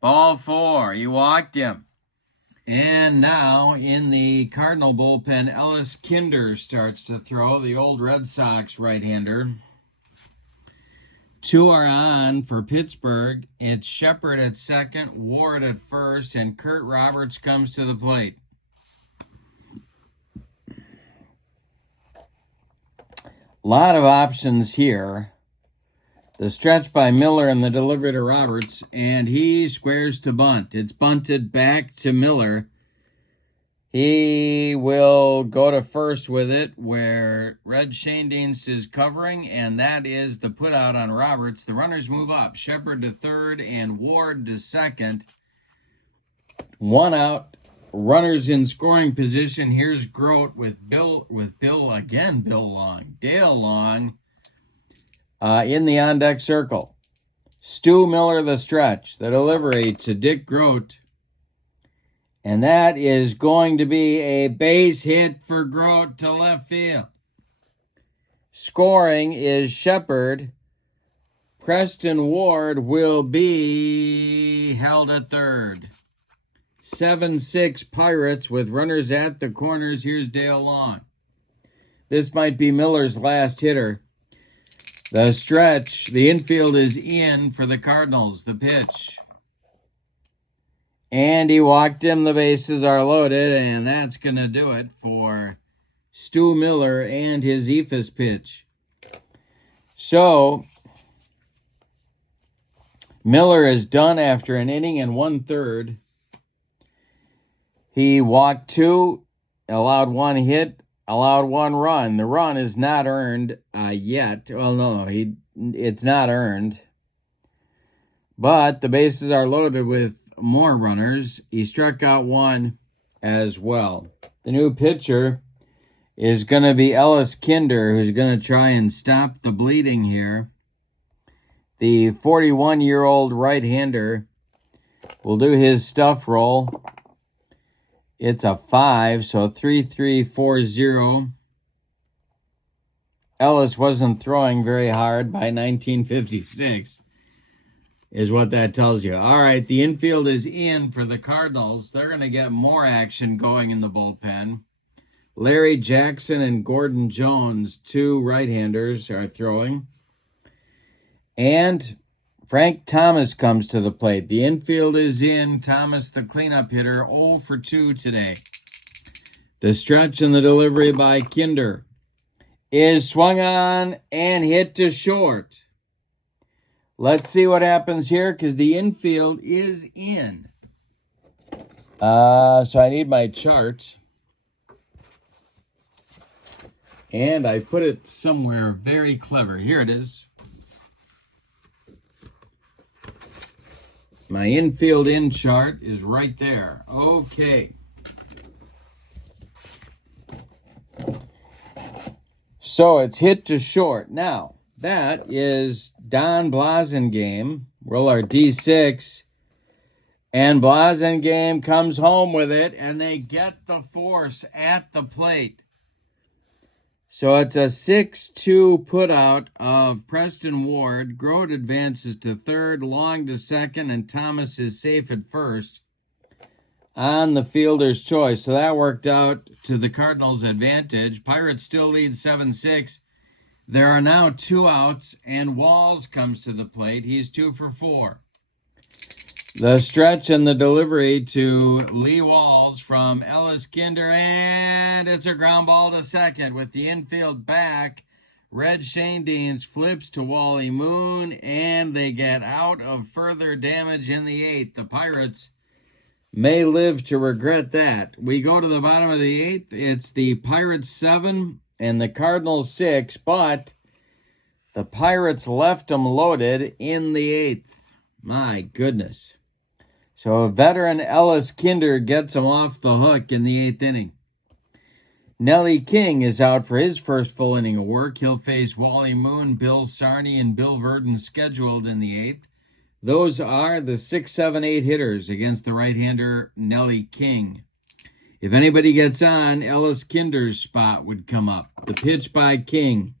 ball 4. He walked him. And now in the Cardinal bullpen, Ellis Kinder starts to throw, the old Red Sox right-hander. 2 are on for Pittsburgh. It's Shepard at second, Ward at first, and Kurt Roberts comes to the plate. Lot of options here. The stretch by Miller and the delivery to Roberts, and he squares to bunt. It's bunted back to Miller. He will go to first with it where Red Schoendienst is covering, and that is the put out on Roberts. The runners move up. Shepard to third and Ward to second. 1 out. Runners in scoring position. Here's Grote with Dale Long. In the on-deck circle. Stu Miller, the stretch. The delivery to Dick Grote. And that is going to be a base hit for Grote to left field. Scoring is Shepard. Preston Ward will be held at third. 7-6 Pirates with runners at the corners. Here's Dale Long. This might be Miller's last hitter. The stretch, the infield is in for the Cardinals. The pitch. And he walked him. The bases are loaded, and that's going to do it for Stu Miller and his eephus pitch. So, Miller is done after an inning and 1/3. He walked 2, allowed 1 hit, allowed 1 run. The run is not earned yet. Well, no, it's not earned. But the bases are loaded with more runners. He struck out 1 as well. The new pitcher is going to be Ellis Kinder, who's going to try and stop the bleeding here. The 41-year-old right-hander will do his stuff roll. It's a 5, so 3-3-4-0. Ellis wasn't throwing very hard by 1956, is what that tells you. All right, the infield is in for the Cardinals. They're going to get more action going in the bullpen. Larry Jackson and Gordon Jones, 2 right-handers, are throwing. And Frank Thomas comes to the plate. The infield is in. Thomas, the cleanup hitter, 0 for 2 today. The stretch and the delivery by Kinder is swung on and hit to short. Let's see what happens here because the infield is in. So I need my chart. And I put it somewhere very clever. Here it is. My infield in chart is right there. Okay. So it's hit to short. Now, that is Don Blasingame, roller D6. And Blasingame comes home with it, and they get the force at the plate. So it's a 6-2 putout of Preston Ward. Grote advances to third, Long to second, and Thomas is safe at first on the fielder's choice. So that worked out to the Cardinals' advantage. Pirates still lead 7-6. There are now 2 outs, and Walls comes to the plate. He's 2 for 4. The stretch and the delivery to Lee Walls from Ellis Kinder, and it's a ground ball to second with the infield back. Red Schoendienst flips to Wally Moon, and they get out of further damage in the 8th. The Pirates may live to regret that. We go to the bottom of the 8th. It's the Pirates 7 and the Cardinals 6, but the Pirates left them loaded in the 8th. My goodness. So a veteran Ellis Kinder gets him off the hook in the 8th inning. Nellie King is out for his first full inning of work. He'll face Wally Moon, Bill Sarney, and Bill Verdon scheduled in the 8th. Those are the 6, 7, 8 hitters against the right-hander Nellie King. If anybody gets on, Ellis Kinder's spot would come up. The pitch by King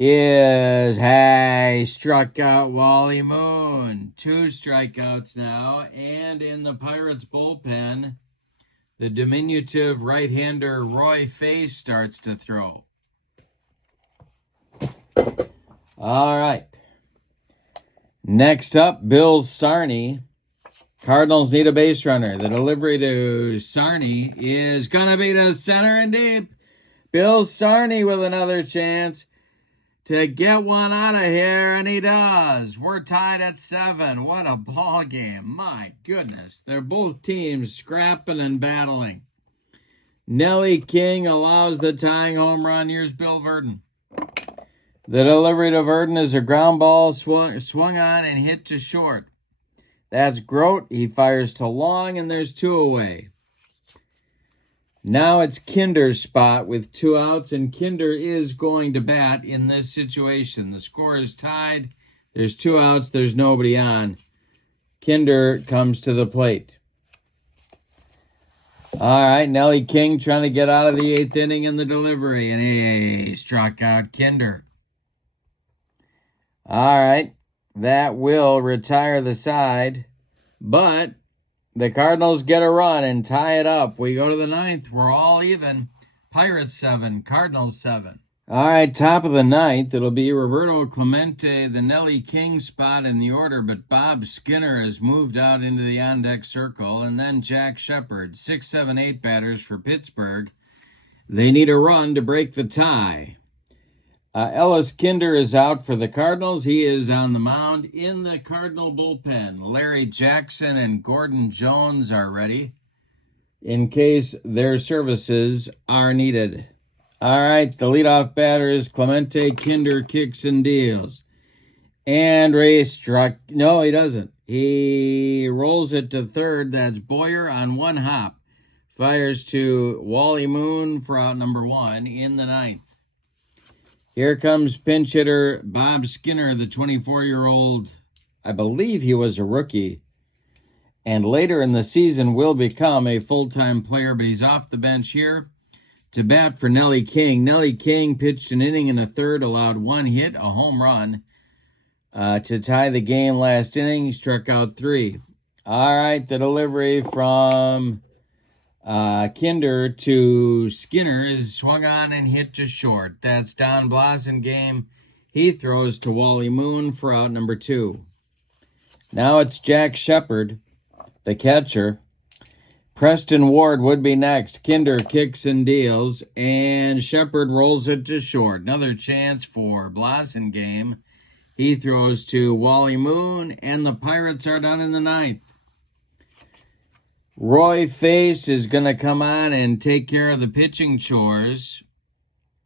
is, struck out Wally Moon. 2 strikeouts now, and in the Pirates bullpen, the diminutive right-hander Roy Face starts to throw. All right. Next up, Bill Sarney. Cardinals need a base runner. The delivery to Sarney is going to be to center and deep. Bill Sarney with another chance to get one out of here, and he does. We're tied at 7. What a ball game. My goodness. They're both teams scrapping and battling. Nellie King allows the tying home run. Here's Bill Verdon. The delivery to Verdon is a ground ball swung on and hit to short. That's Grote. He fires to long, and there's 2 away. Now it's Kinder's spot with 2 outs, and Kinder is going to bat in this situation. The score is tied. There's 2 outs. There's nobody on. Kinder comes to the plate. All right, Nellie King trying to get out of the 8th inning in the delivery, and he struck out Kinder. All right, that will retire the side, but the Cardinals get a run and tie it up. We go to the 9th. We're all even. Pirates 7, Cardinals 7. All right, top of the 9th. It'll be Roberto Clemente, the Nellie King spot in the order, but Bob Skinner has moved out into the on-deck circle, and then Jack Shepard, 6, 7, 8 batters for Pittsburgh. They need a run to break the tie. Ellis Kinder is out for the Cardinals. He is on the mound in the Cardinal bullpen. Larry Jackson and Gordon Jones are ready in case their services are needed. All right, the leadoff batter is Clemente. Kinder kicks and deals. And Ray struck. No, he doesn't. He rolls it to third. That's Boyer on 1 hop. Fires to Wally Moon for out number 1 in the 9th. Here comes pinch hitter Bob Skinner, the 24-year-old. I believe he was a rookie, and later in the season will become a full-time player, but he's off the bench here to bat for Nellie King. Nellie King pitched an inning and a third, allowed 1 hit, a home run, to tie the game last inning. He struck out 3. All right, the delivery from Kinder to Skinner is swung on and hit to short. That's Don Blasingame. He throws to Wally Moon for out number 2. Now it's Jack Shepard, the catcher. Preston Ward would be next. Kinder kicks and deals, and Shepard rolls it to short. Another chance for Blasingame. He throws to Wally Moon, and the Pirates are done in the 9th. Roy Face is going to come on and take care of the pitching chores.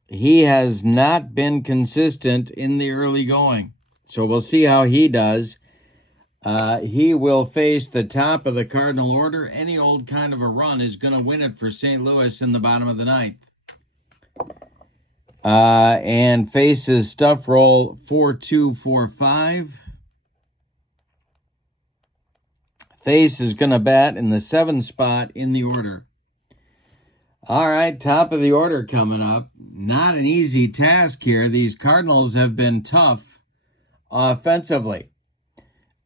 He has not been consistent in the early going, so we'll see how he does. He will face the top of the Cardinal order. Any old kind of a run is going to win it for St. Louis in the bottom of the 9th. And faces stuff roll 4-2-4-5. Face is going to bat in the 7th spot in the order. All right, top of the order coming up. Not an easy task here. These Cardinals have been tough offensively.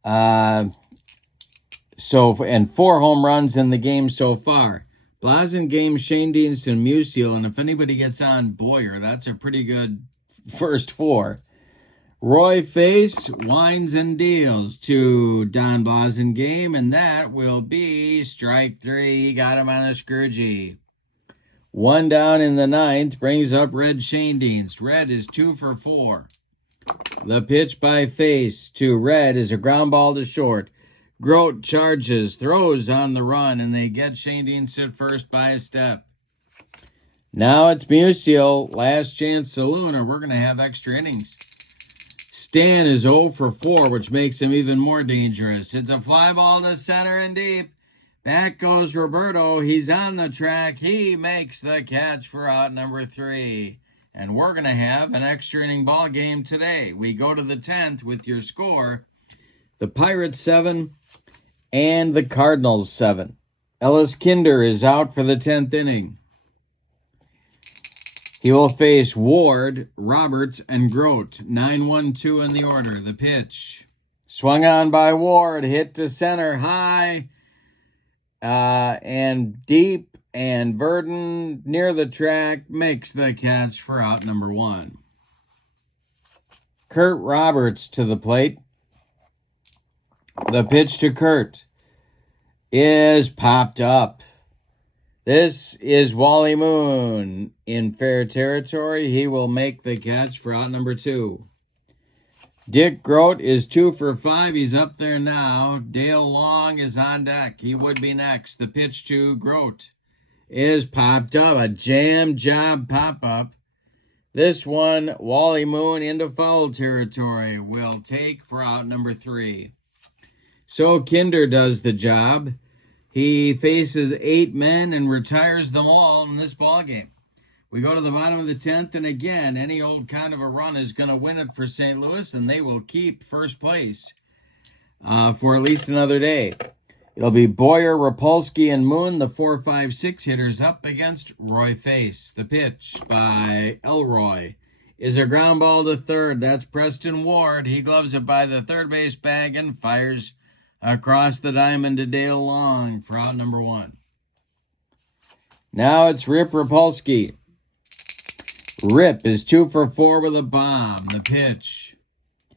And 4 home runs in the game so far. Blasingame, Shane Deanston, Musial, and if anybody gets on Boyer, that's a pretty good first 4. Roy Face winds and deals to Don Blasingame, and that will be strike 3. He got him on a scroogey. 1 down in the 9th brings up Red Shane Deans. Red is 2 for 4. The pitch by Face to Red is a ground ball to short. Grote charges, throws on the run, and they get Shane Deans at first by a step. Now it's Musial, last chance saloon, or we're going to have extra innings. Stan is 0 for 4, which makes him even more dangerous. It's a fly ball to center and deep. Back goes Roberto. He's on the track. He makes the catch for out number 3. And we're going to have an extra inning ball game today. We go to the 10th with your score. The Pirates 7 and the Cardinals 7. Ellis Kinder is out for the 10th inning. He will face Ward, Roberts, and Grote. 9-1-2 in the order. The pitch. Swung on by Ward. Hit to center high and deep. And Verdon near the track makes the catch for out number 1. Kurt Roberts to the plate. The pitch to Kurt is popped up. This is Wally Moon in fair territory. He will make the catch for out number 2. Dick Grote is 2 for 5. He's up there now. Dale Long is on deck. He would be next. The pitch to Grote is popped up. A jam job pop-up. This one, Wally Moon into foul territory, will take for out number 3. So Kinder does the job. He faces 8 men and retires them all in this ballgame. We go to the bottom of the 10th, and again, any old kind of a run is going to win it for St. Louis, and they will keep first place for at least another day. It'll be Boyer, Rapolsky, and Moon, the 4-5-6 hitters, up against Roy Face. The pitch by Elroy is a ground ball to third. That's Preston Ward. He gloves it by the third base bag and fires across the diamond to Dale Long for out number 1. Now it's Rip Rapolsky. Rip is 2 for 4 with a bomb. The pitch.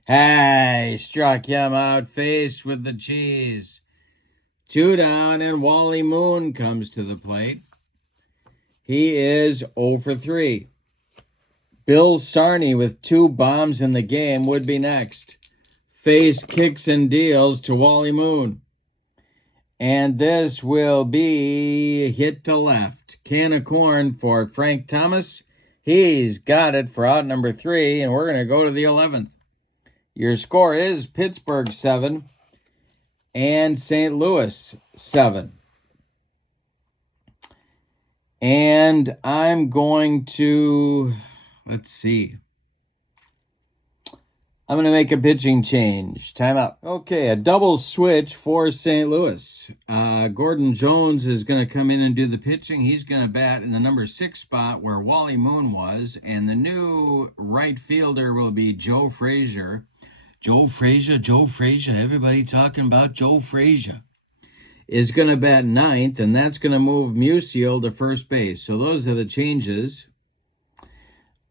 Hey, struck him out face with the cheese. 2 down, and Wally Moon comes to the plate. He is 0 for 3. Bill Sarney with 2 bombs in the game would be next. Face kicks and deals to Wally Moon. And this will be hit to left. Can of corn for Frank Thomas. He's got it for out number 3, and we're going to go to the 11th. Your score is Pittsburgh 7 and St. Louis 7. And I'm going to, let's see. I'm going to make a pitching change. Timeout. Okay, a double switch for St. Louis. Gordon Jones is going to come in and do the pitching. He's going to bat in the number 6 spot where Wally Moon was. And the new right fielder will be Joe Frazier. Joe Frazier. Everybody talking about Joe Frazier. Is going to bat 9th, and that's going to move Musial to first base. So those are the changes.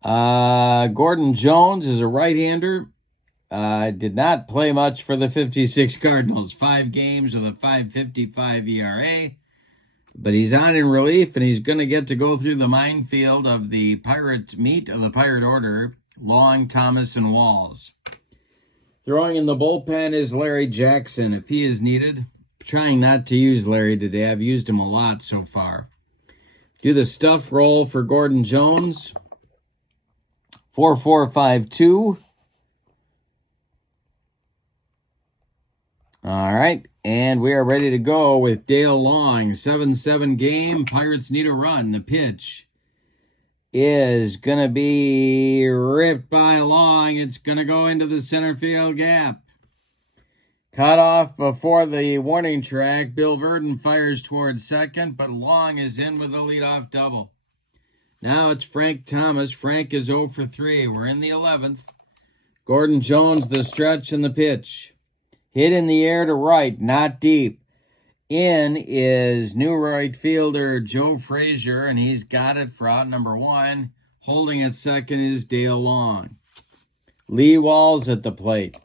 Gordon Jones is a right-hander. Did not play much for the 56 Cardinals. 5 games with a 5.55 ERA. But he's on in relief, and he's going to get to go through the minefield of the Pirate meat of the Pirate order. Long, Thomas, and Walls. Throwing in the bullpen is Larry Jackson if he is needed. Trying not to use Larry today. I've used him a lot so far. Do the stuff roll for Gordon Jones. 4-4-5-2. All right, and we are ready to go with Dale Long. 7-7 game. Pirates need a run. The pitch is going to be ripped by Long. It's going to go into the center field gap. Cut off before the warning track. Bill Verdon fires towards second, but Long is in with a leadoff double. Now it's Frank Thomas. Frank is 0 for 3. We're in the 11th. Gordon Jones, the stretch and the pitch. Hit in the air to right, not deep. In is new right fielder Joe Frazier, and he's got it for out number 1. Holding at second is Dale Long. Lee Walls at the plate.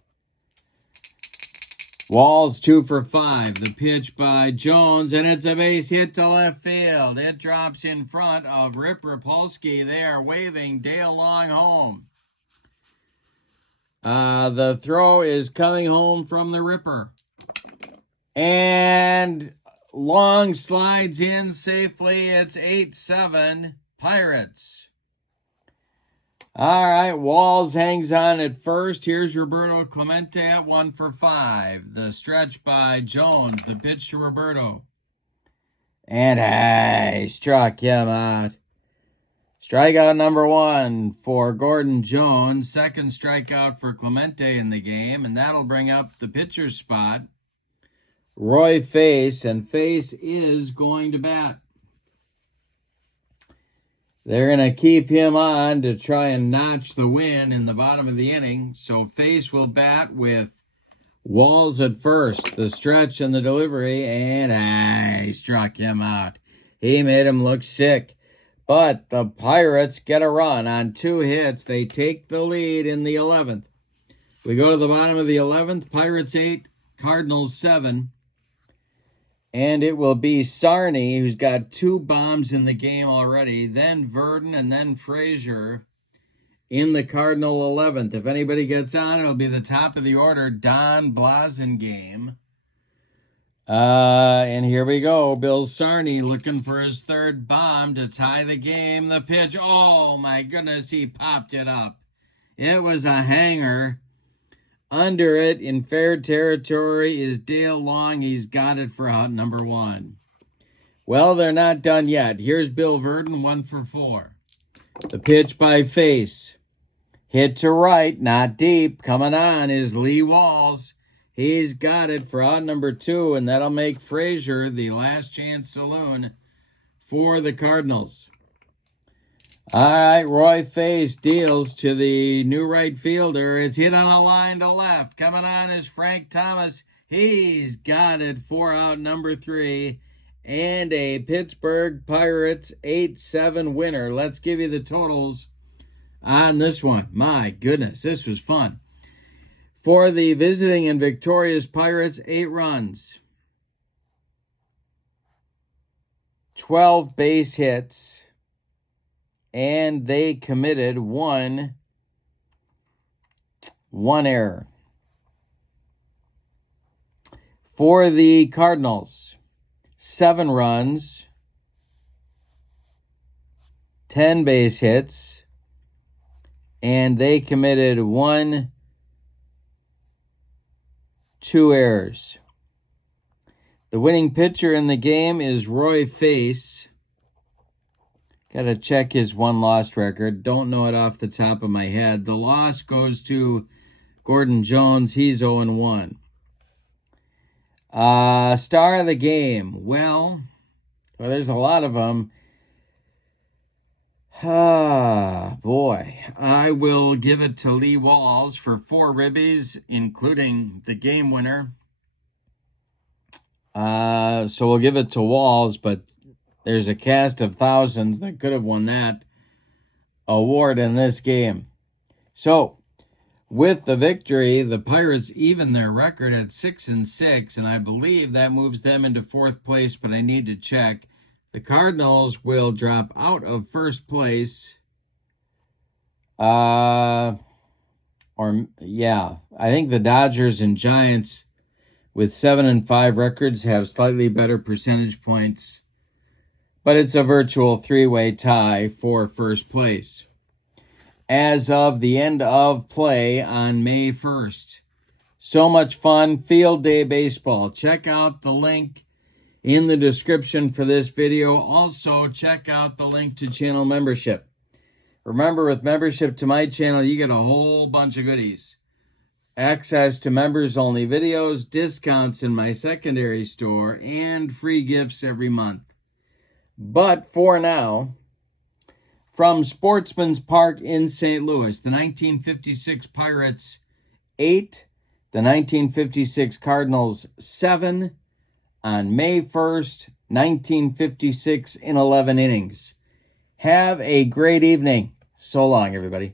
Walls 2 for 5. The pitch by Jones, and it's a base hit to left field. It drops in front of Rip Rapolsky. They are waving Dale Long home. The throw is coming home from the Ripper. And Long slides in safely. It's 8-7 Pirates. All right, Walls hangs on at first. Here's Roberto Clemente at 1 for 5. The stretch by Jones. The pitch to Roberto. And I struck him out. Strikeout number 1 for Gordon Jones. Second strikeout for Clemente in the game. And that'll bring up the pitcher's spot, Roy Face. And Face is going to bat. They're going to keep him on to try and notch the win in the bottom of the inning. So Face will bat with Walls at first. The stretch and the delivery. And I struck him out. He made him look sick. But the Pirates get a run on 2 hits. They take the lead in the 11th. We go to the bottom of the 11th. Pirates 8, Cardinals 7. And it will be Sarney, who's got 2 bombs in the game already. Then Verdon and then Frazier in the Cardinal 11th. If anybody gets on, it'll be the top of the order, Don Blasingame. And here we go. Bill Sarney looking for his 3rd bomb to tie the game. The pitch. Oh, my goodness. He popped it up. It was a hanger. Under it in fair territory is Dale Long. He's got it for out number 1. Well, they're not done yet. Here's Bill Verdon, 1 for 4. The pitch by Face. Hit to right, not deep. Coming on is Lee Walls. He's got it for out number 2, and that'll make Frazier the last chance saloon for the Cardinals. All right, Roy Face deals to the new right fielder. It's hit on a line to left. Coming on is Frank Thomas. He's got it for out number 3, and a Pittsburgh Pirates 8-7 winner. Let's give you the totals on this one. My goodness, this was fun. For the visiting and victorious Pirates, 8 runs, 12 base hits, and they committed one error. For the Cardinals, 7 runs, 10 base hits, and they committed 2 errors. The winning pitcher in the game is Roy Face. Got to check his 1-loss record. Don't know it off the top of my head. The loss goes to Gordon Jones. He's 0-1. Star of the game. Well, there's a lot of them. Boy. I will give it to Lee Walls for 4 ribbies, including the game winner. So we'll give it to Walls, but there's a cast of thousands that could have won that award in this game. So, with the victory, the Pirates even their record at 6-6, and I believe that moves them into 4th place, but I need to check. The Cardinals will drop out of 1st place. I think the Dodgers and Giants with 7-5 records have slightly better percentage points, but it's a virtual 3-way tie for 1st place. As of the end of play on May 1st. So much fun, field day baseball. Check out the link in the description for this video. Also, check out the link to channel membership. Remember, with membership to my channel, you get a whole bunch of goodies. Access to members-only videos, discounts in my secondary store, and free gifts every month. But for now, from Sportsman's Park in St. Louis, the 1956 Pirates 8, the 1956 Cardinals 7, on May 1st, 1956 in 11 innings. Have a great evening. So long, everybody.